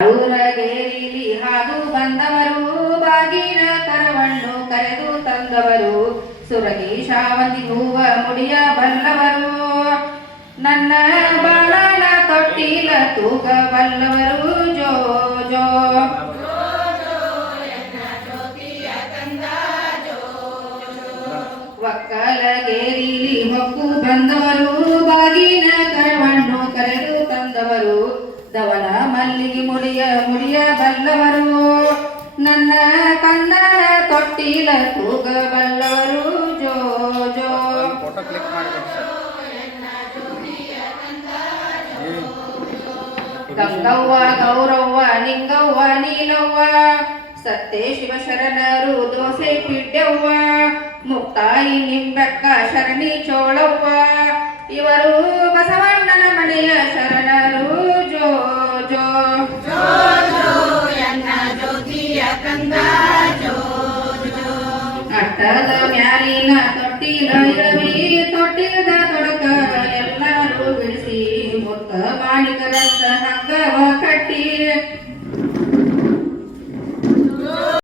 ಊರಗೇರಿಲಿ ಹಾದು ಬಂದವರು ಬಾಗಿನ ಕರವನ್ನು ಕರೆದು ತಂದವರು ಸುರಗಿ ಶಾವಂತಿ ಹೂವ ಮುಡಿಯ ಬಲ್ಲವರು ನನ್ನ ಬಾಳನ ತೊಟ್ಟಿಲ ತೂಗ ಬಲ್ಲವರು ಜೋ ಜೋ ಒಕ್ಕಲಗೇರಿಲಿ ಹೊಕ್ಕು ಬಂದವರು ಬಾಗಿನ ಕರವನ್ನು ಕರೆದು ತಂದವರು ದವನ ಮಲ್ಲಿಗೆ ಮುಡಿಯ ಬಲ್ಲವರು ನನ್ನ ಕನ್ನಡ ತೊಟ್ಟಿಲ ತೂಗ ಬಲ್ಲವರು ಜೋ ಜೋ ಗಂಗವ್ವ ಗೌರವ್ವ ನಿಂಗವ್ವ ನೀಲವ್ವ ಸತ್ತೇ ಶಿವಶರಣರು ದೋಸೆ ಪಿಡ್ಡವ್ವ ಮುಕ್ತಾಯಿ ನಿಂಬೆಕ್ಕ ಶರಣಿ ಚೋಳವ್ವ ಇವರು ಬಸವಣ್ಣನ ಮನೆಯ ಶರಣರು ಜೋ ಜೋ ಅಟ್ಟದ ಮ್ಯಾಲಿನ ತೊಟ್ಟಿಲ ಇಳವಿ ತೊಟ್ಟಿಲದ ತೊಡಕ ಎಲ್ಲರೂ ಬಿಡಿಸಿ ಮುತ್ತ ಮಾಣಿಕರಂತ ಹಗ್ಗವ ಕಟ್ಟಿ